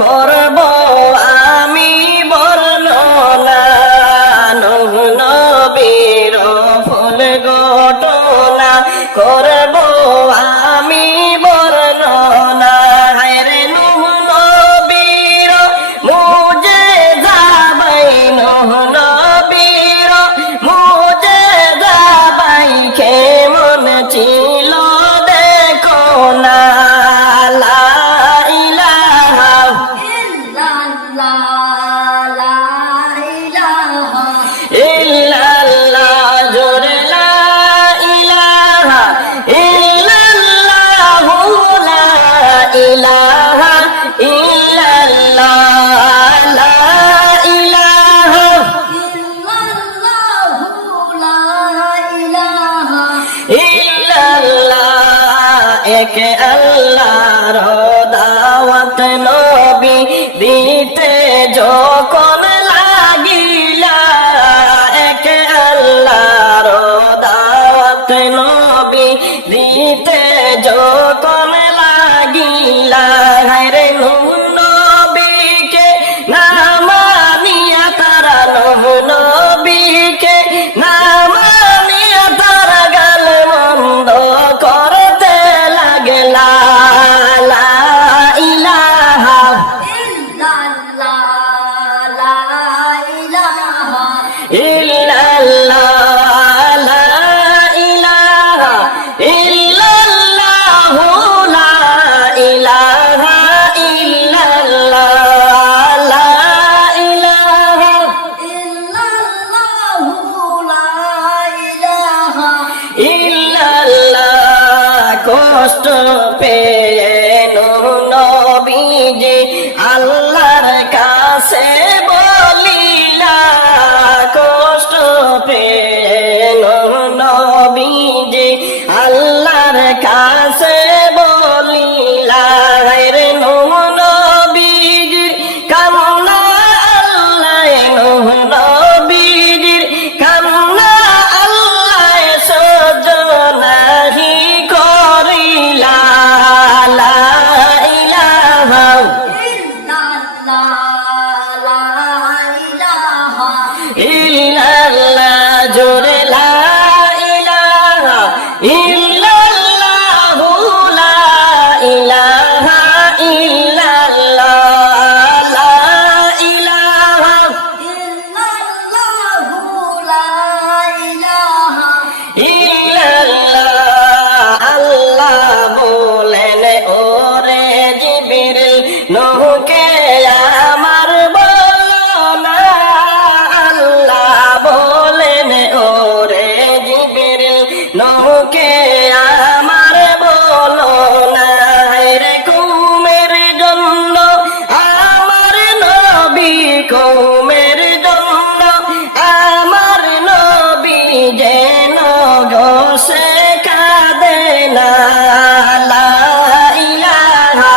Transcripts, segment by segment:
করব আমি বর্ণনা নূহ নবীর ফুল ঘটনা করব আমি বর্ণনা রে নূহ নবীর মুজিজা বাই নূহ নবীর মুজিজা বাই কেমন ছিল দেখো না লা ইলাহা ইল্লাল্লাহ জোরে লা ইলাহা ইল্লাল্লাহু লা ইলাহা ইল্লাল্লাহ লা ইলাহা ইল্লাল্লাহ এক আল্লাহর দাওয়াত নবী দিতে যখন লাগিলা এক আল্লাহর দাওয়াত নবী দিতে যখন লাগিলা রে নূহ নবীকে না মানিয়া তারা নূহ নবীকে না মানিয়া তারা গাল মন্দ করতে লাগলা লা ইলাহা ইল্লাল্লাহ লা ইলাহা ইল্লাল্লাহু লা ইলাহা ইল্লাল্লাহ লা ইলাহা ইল্লাল্লাহ কষ্ট পেয়ে নূহ নবীজি আল্লাহর কাছে বলিলা কষ্ট পেয়ে নূহ নবীজি আল্লাহর কাছে বলিলা রে নূহ নবীজির কান্না আল্লাহ নূহ নবীজির কান্না আল্লাহ সহ্য নাহি করিলা লা ইলাহা ইল্লাল্লাহ জোরে লা ইলাহা ইল্লাল্লাহু লা ইলাহা ইল্লাল্লাহ লা ইলাহা ইল্লাল্লাহ আল্লাহ বলেন ওরে জিবরিল নূহকে আমার বলো না আল্লাহ বলেন ওরে জিবরিল নূহকে আমার বলো না রে কওমের জন্য আমার নবী কওমের জন্য আমার নবী যেন গোসে কাঁদে না লা ইলাহা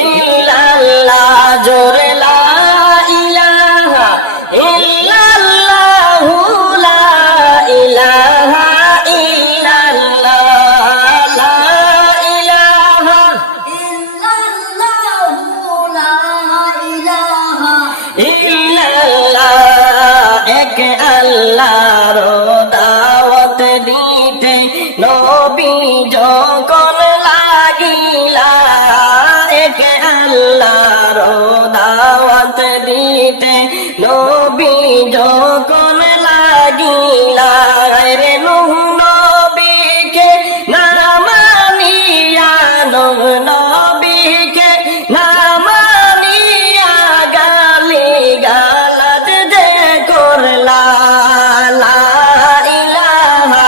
ইল্লাল্লাহ জোরে লা ইলাহা ইল্লাল্লাহু লা ইলাহা ইল্লাল্লাহ লা ইলাহা ইল্লাল্লাহ এক আল্লাহর দাওয়াত দিতে নবী যখন লাগিলা এক আল্লাহর দাওয়াত দিতে নবী যখন লাগিলা রে নূহ নবীকে না মানিয়া নূহ নবীকে না মানিয়া গালি গালাজ যে করলা লা ইলাহা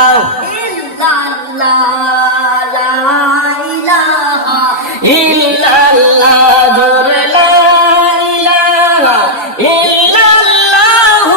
ইল্লাল্লাহ জোরে লা ইলাহা ইল্লাল্লাহু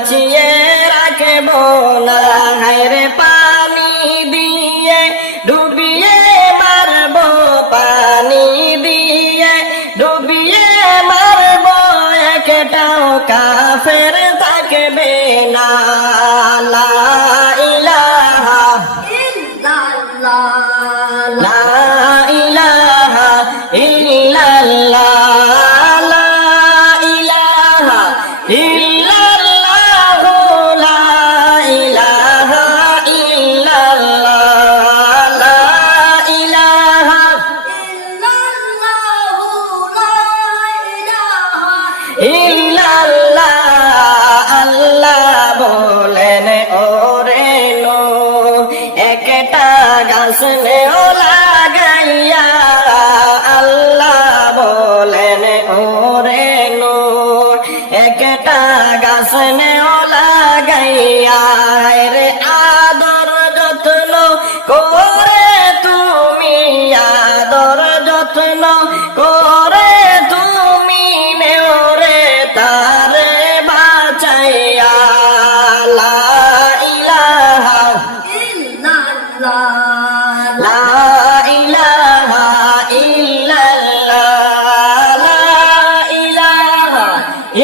বাঁচিয়ে রাখবো না, হায়রে পানি দিয়ে ডুবিয়ে মারবো, পানি দিয়ে ডুবিয়ে মারবো, একটাও কাফের থাকবে না। লা ইলাহা ইল্লাল্লাহ, লা ইলাহা ইল্লাল্লাহ, লা ইলাহা ইল্লাল্লাহ, লা ইলাহা ইল্লাল্লাহ, লা ইলাহা ইল্লাল্লাহ। আল্লাহ বলেন ওরে নো, একটা গাছ নেও লাগাইয়া, আল্লাহ বলেন ওরে নো, একটা গাছ নেও লাগাইয়া, রে আদর যত্ন করে তুমি, আদর যত্ন করে তুমি নেও রে তারে বাঁচাইয়া। লা ইলাহা ইল্লাল্লাহ, লা ইলাহা ইল্লাল্লাহ, লা ইলাহা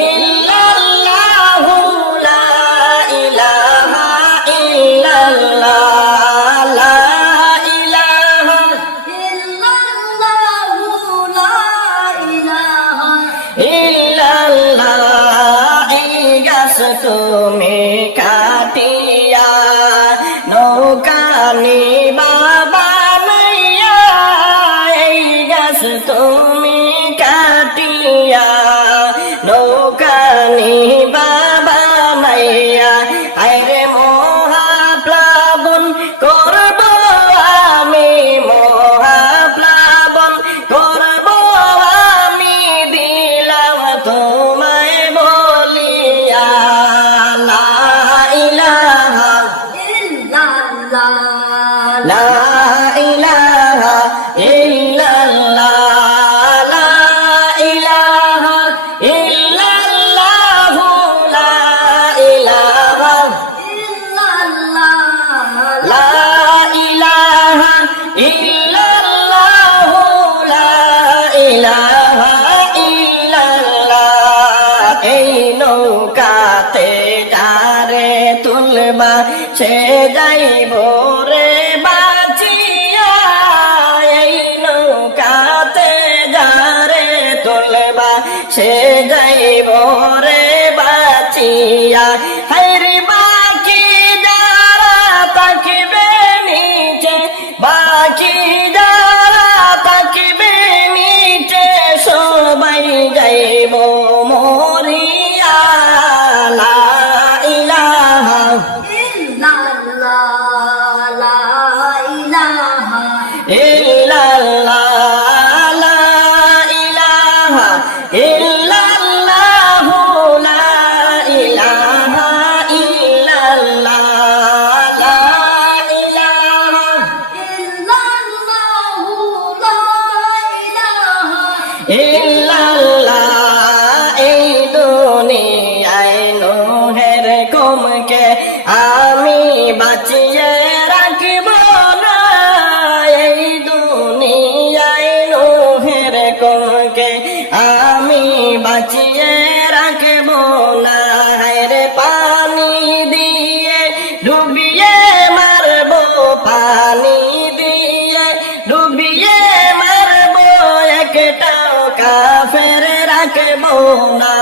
ইল্লাল্লাহ, লা ইলাহা ইল্লাল্লাহ, লা ইলাহা ইল্লাল্লাহ। এই গাছ তুমি কাটিয়া নৌকা নিবা বানাইয়া, এই গাছ তুমি কাটিয়া নৌকা নিবা বানাইয়া, আইরে মহাপ্লাবন করব আমি, মহাপ্লাবন করব আমি, দিলাম তোমায় বলিয়া। লা ইলাহা ইল্লাল্লাহ, লা ইলাহা ইল্লাল্লাহ, লা ইলাহা ইল্লাল্লাহ, লা ইলাহা লা ইলাহা ইল্লাল্লাহ, লা ইলাহা ইল্লাল্লাহ। এই নৌকাতে যারে তুলবা সে যাইব রে বাঁচিয়া, এই নৌকাতে যারে তুলবা সে যাইব রে বাঁচিয়া, হায়রে বাকি যারা তাকবে নিচে, বাকি যারা তাকবে নিচে, সবাই যাইব মরিয়া। লা ইলাহা ইল্লাল্লাহ, লা ইলাহা ইল্লাল্লাহ, লা ইলাহা ইল্লাল্লাহ, লা ইলাহা ইল্লাল্লাহ, লা ইলাহা ইল্লাল্লাহ। এই দুনিয়ায় নূহের কমকে আমি বাঁচিয়ে রাখব না, এই দুনিয়ায় নূহের কমকে আমি বাঁচিয়ে রাখব না, হায়রে পানি দিয়ে ডুবিয়ে মারবো, পানি দিয়ে ডুবিয়ে মারবো, একটাও কাফের রাখবো না।